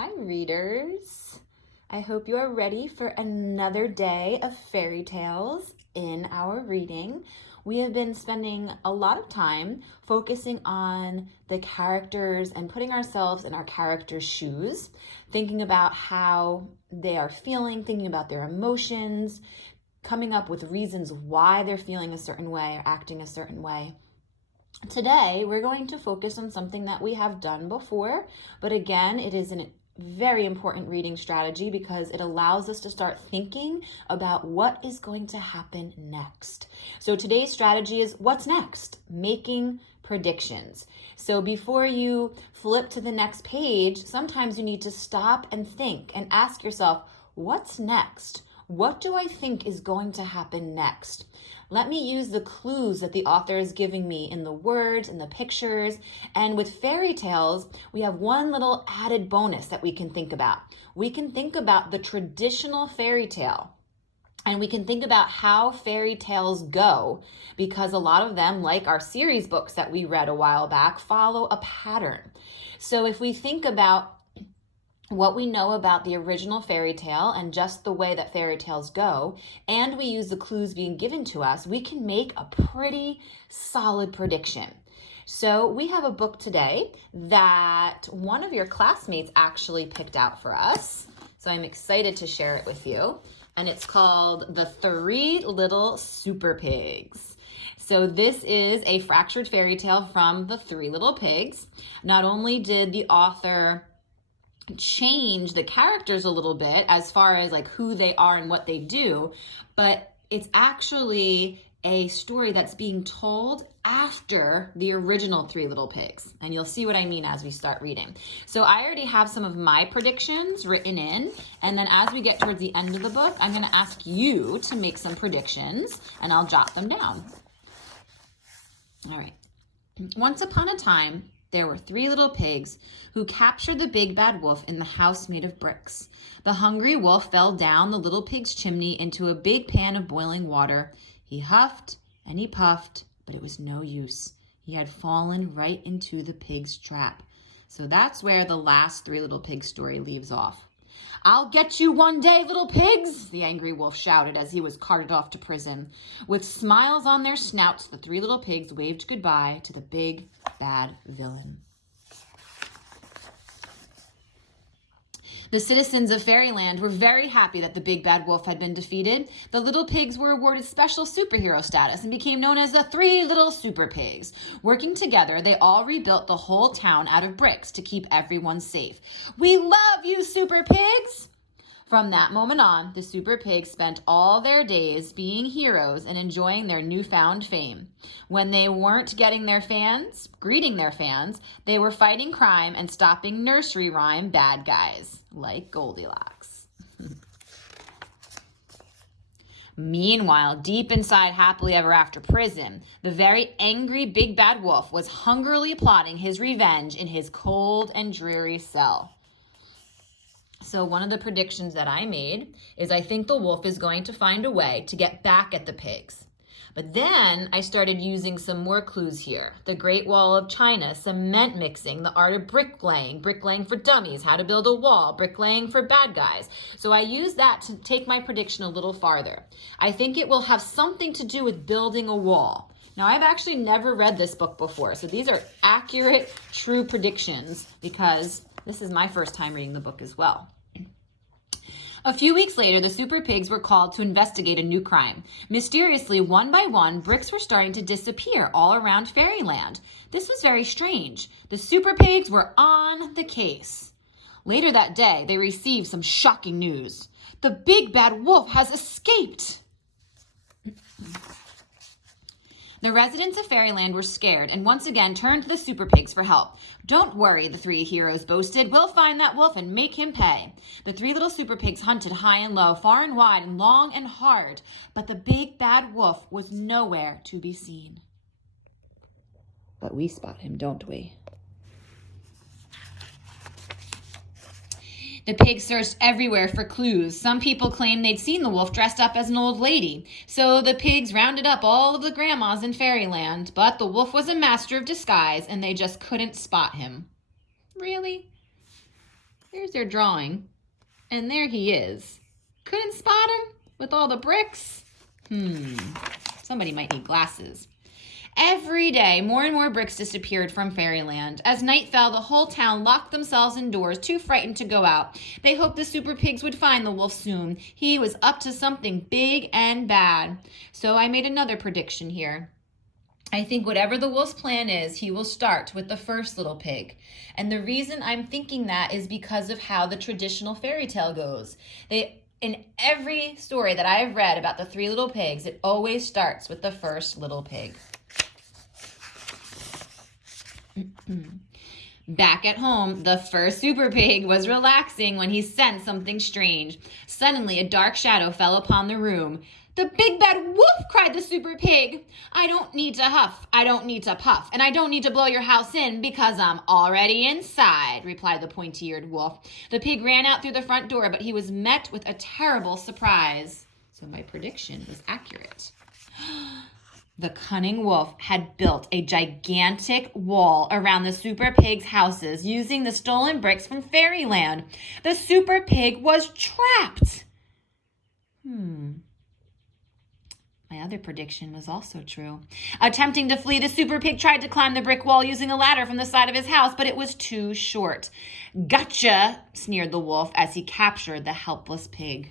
Hi, readers. I hope you are ready for another day of fairy tales in our reading. We have been spending a lot of time focusing on the characters and putting ourselves in our characters' shoes, thinking about how they are feeling, thinking about their emotions, coming up with reasons why they're feeling a certain way or acting a certain way. Today, we're going to focus on something that we have done before, but again, it is a very important reading strategy because it allows us to start thinking about what is going to happen next. So today's strategy is what's next? Making predictions. So before you flip to the next page, sometimes you need to stop and think and ask yourself, what's next? What do I think is going to happen next? Let me use the clues that the author is giving me in the words and the pictures. And with fairy tales, we have one little added bonus that we can think about. We can think about the traditional fairy tale. And we can think about how fairy tales go, because a lot of them, like our series books that we read a while back, follow a pattern. So if we think about what we know about the original fairy tale and just the way that fairy tales go, and we use the clues being given to us, we can make a pretty solid prediction. So we have a book today that one of your classmates actually picked out for us. So I'm excited to share it with you. And it's called The Three Little Super Pigs. So this is a fractured fairy tale from The Three Little Pigs. Not only did the author change the characters a little bit as far as like who they are and what they do, but it's actually a story that's being told after the original Three Little Pigs. And you'll see what I mean as we start reading. So I already have some of my predictions written in, and then as we get towards the end of the book, I'm going to ask you to make some predictions and I'll jot them down. All right. Once upon a time, there were three little pigs who captured the big bad wolf in the house made of bricks. The hungry wolf fell down the little pig's chimney into a big pan of boiling water. He huffed and he puffed, but it was no use. He had fallen right into the pig's trap. So that's where the last Three Little Pigs story leaves off. "I'll get you one day, little pigs," the angry wolf shouted as he was carted off to prison. With smiles on their snouts, the three little pigs waved goodbye to the big, bad villain. The citizens of Fairyland were very happy that the big bad wolf had been defeated. The little pigs were awarded special superhero status and became known as the Three Little Super Pigs. Working together, they all rebuilt the whole town out of bricks to keep everyone safe. "We love you, Super Pigs!" From that moment on, the Super Pigs spent all their days being heroes and enjoying their newfound fame. When they weren't greeting their fans, they were fighting crime and stopping nursery rhyme bad guys, like Goldilocks. Meanwhile, deep inside Happily Ever After prison, the very angry big bad wolf was hungrily plotting his revenge in his cold and dreary cell. So one of the predictions that I made is I think the wolf is going to find a way to get back at the pigs. But then I started using some more clues here. The Great Wall of China, cement mixing, the art of bricklaying for dummies, how to build a wall, bricklaying for bad guys. So I used that to take my prediction a little farther. I think it will have something to do with building a wall. Now, I've actually never read this book before, so these are accurate, true predictions because this is my first time reading the book as well. A few weeks later, the Super Pigs were called to investigate a new crime. Mysteriously, one by one, bricks were starting to disappear all around Fairyland. This was very strange. The Super Pigs were on the case. Later that day, they received some shocking news. The big bad wolf has escaped. The residents of Fairyland were scared and once again turned to the Super Pigs for help. "Don't worry," the three heroes boasted. "We'll find that wolf and make him pay." The three little Super Pigs hunted high and low, far and wide, and long and hard, but the big bad wolf was nowhere to be seen. But we spot him, don't we? The pigs searched everywhere for clues. Some people claimed they'd seen the wolf dressed up as an old lady. So the pigs rounded up all of the grandmas in Fairyland, but the wolf was a master of disguise and they just couldn't spot him. Really? There's their drawing. And there he is. Couldn't spot him with all the bricks? Somebody might need glasses. Every day, more and more bricks disappeared from Fairyland. As night fell, the whole town locked themselves indoors, too frightened to go out. They hoped the Super Pigs would find the wolf soon. He was up to something big and bad. So I made another prediction here. I think whatever the wolf's plan is, he will start with the first little pig. And the reason I'm thinking that is because of how the traditional fairy tale goes. In every story that I have read about the three little pigs, it always starts with the first little pig. Back at home, the first Super Pig was relaxing when he sensed something strange. Suddenly, a dark shadow fell upon the room. "The big bad wolf!" cried the Super Pig. "I don't need to huff, I don't need to puff, and I don't need to blow your house in because I'm already inside," replied the pointy-eared wolf. The pig ran out through the front door, but he was met with a terrible surprise. So my prediction was accurate. The cunning wolf had built a gigantic wall around the Super Pig's houses using the stolen bricks from Fairyland. The Super Pig was trapped. My other prediction was also true. Attempting to flee, the Super Pig tried to climb the brick wall using a ladder from the side of his house, but it was too short. "Gotcha," sneered the wolf as he captured the helpless pig.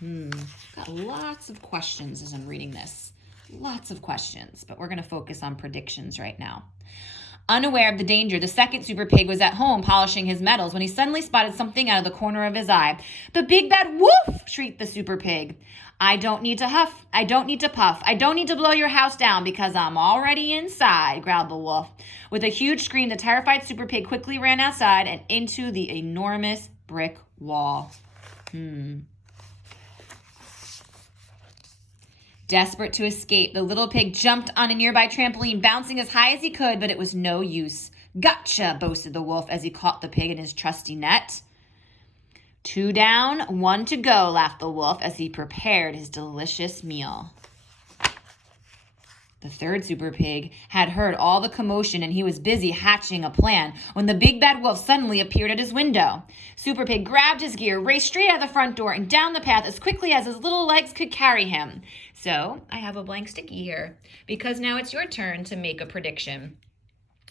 Got lots of questions as I'm reading this. Lots of questions, but we're going to focus on predictions right now. Unaware of the danger, the second Super Pig was at home polishing his metals when he suddenly spotted something out of the corner of his eye. "The big bad wolf!" shrieked the Super Pig. "I don't need to huff, I don't need to puff, I don't need to blow your house down because I'm already inside," growled the wolf. With a huge scream, the terrified Super Pig quickly ran outside and into the enormous brick wall. Desperate to escape, the little pig jumped on a nearby trampoline, bouncing as high as he could, but it was no use. "Gotcha," boasted the wolf as he caught the pig in his trusty net. "Two down, one to go," laughed the wolf as he prepared his delicious meal. The third Super Pig had heard all the commotion and he was busy hatching a plan when the big bad wolf suddenly appeared at his window. Super Pig grabbed his gear, raced straight out the front door and down the path as quickly as his little legs could carry him. So I have a blank sticky here because now it's your turn to make a prediction.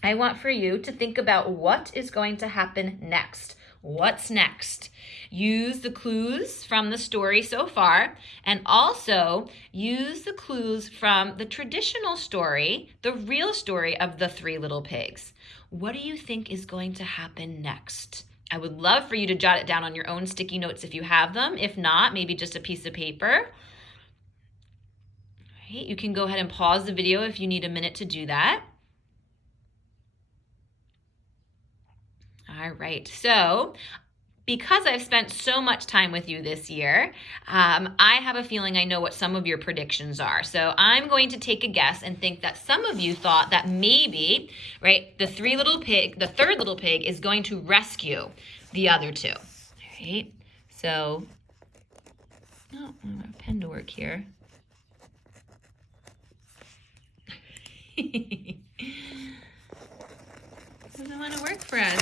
I want for you to think about what is going to happen next. What's next? Use the clues from the story so far, and also use the clues from the traditional story, the real story of the three little pigs. What do you think is going to happen next? I would love for you to jot it down on your own sticky notes if you have them. If not, maybe just a piece of paper. All right, you can go ahead and pause the video if you need a minute to do that. All right, so because I've spent so much time with you this year, I have a feeling I know what some of your predictions are. So I'm going to take a guess and think that some of you thought that maybe, right, the third little pig is going to rescue the other two. All right, so, I want a pen to work here. Doesn't want to work for us.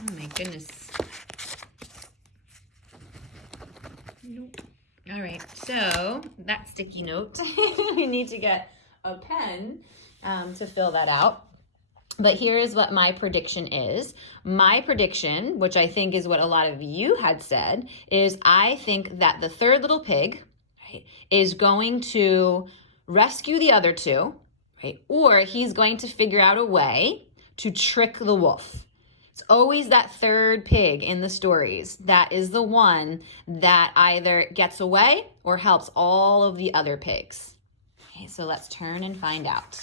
Oh my goodness. Nope. All right, so that sticky note, we need to get a pen to fill that out. But here is what my prediction is. My prediction, which I think is what a lot of you had said, is I think that the third little pig, right, is going to rescue the other two, right? Or he's going to figure out a way to trick the wolf. It's always that third pig in the stories that is the one that either gets away or helps all of the other pigs. Okay, so let's turn and find out.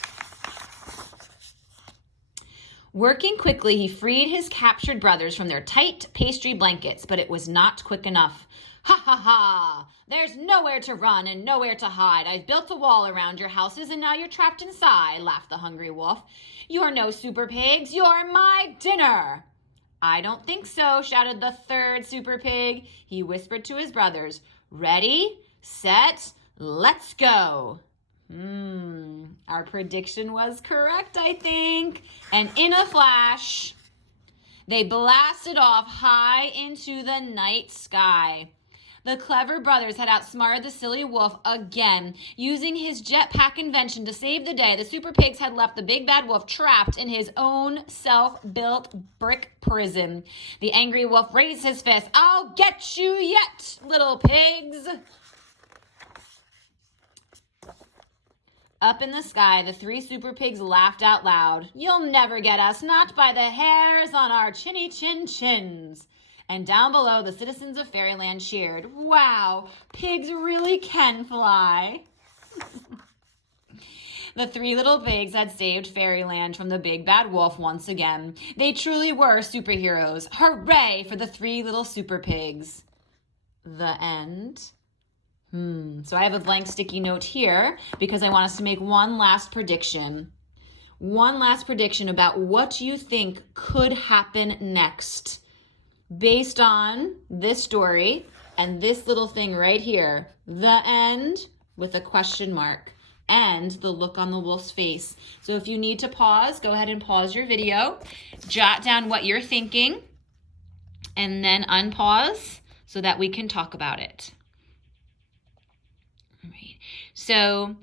Working quickly, he freed his captured brothers from their tight pastry blankets, but it was not quick enough. "Ha ha ha! There's nowhere to run and nowhere to hide. I've built a wall around your houses and now you're trapped inside," laughed the hungry wolf. "You're no Super Pigs, you're my dinner." "I don't think so," shouted the third Super Pig. He whispered to his brothers, "Ready, set, let's go." Our prediction was correct, I think. And in a flash, They blasted off high into the night sky. The clever brothers had outsmarted the silly wolf again. Using his jetpack invention to save the day, the Super Pigs had left the big bad wolf trapped in his own self-built brick prison. The angry wolf raised his fist. "I'll get you yet, little pigs!" Up in the sky, the three Super Pigs laughed out loud. "You'll never get us, not by the hairs on our chinny chin chins." And down below, the citizens of Fairyland cheered. "Wow, pigs really can fly." The three little pigs had saved Fairyland from the big bad wolf once again. They truly were superheroes. Hooray for the three little Super Pigs. The end. So I have a blank sticky note here because I want us to make one last prediction. One last prediction about what you think could happen next. Based on this story and this little thing right here, the end with a question mark and the look on the wolf's face. So if you need to pause, go ahead and pause your video, jot down what you're thinking, and then unpause so that we can talk about it. All right. So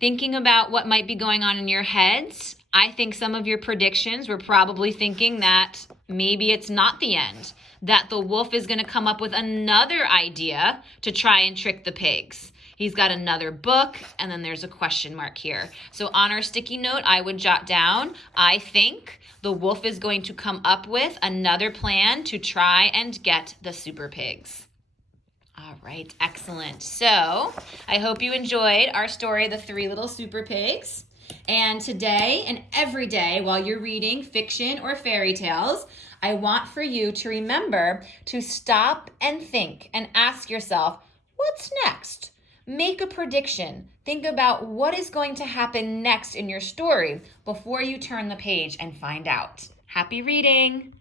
thinking about what might be going on in your heads, I think some of your predictions were probably thinking that maybe it's not the end, that the wolf is going to come up with another idea to try and trick the pigs. He's got another book, and then there's a question mark here. So on our sticky note, I would jot down, I think the wolf is going to come up with another plan to try and get the Super Pigs. All right, excellent. So I hope you enjoyed our story, The Three Little Super Pigs. And today and every day while you're reading fiction or fairy tales, I want for you to remember to stop and think and ask yourself, what's next? Make a prediction. Think about what is going to happen next in your story before you turn the page and find out. Happy reading!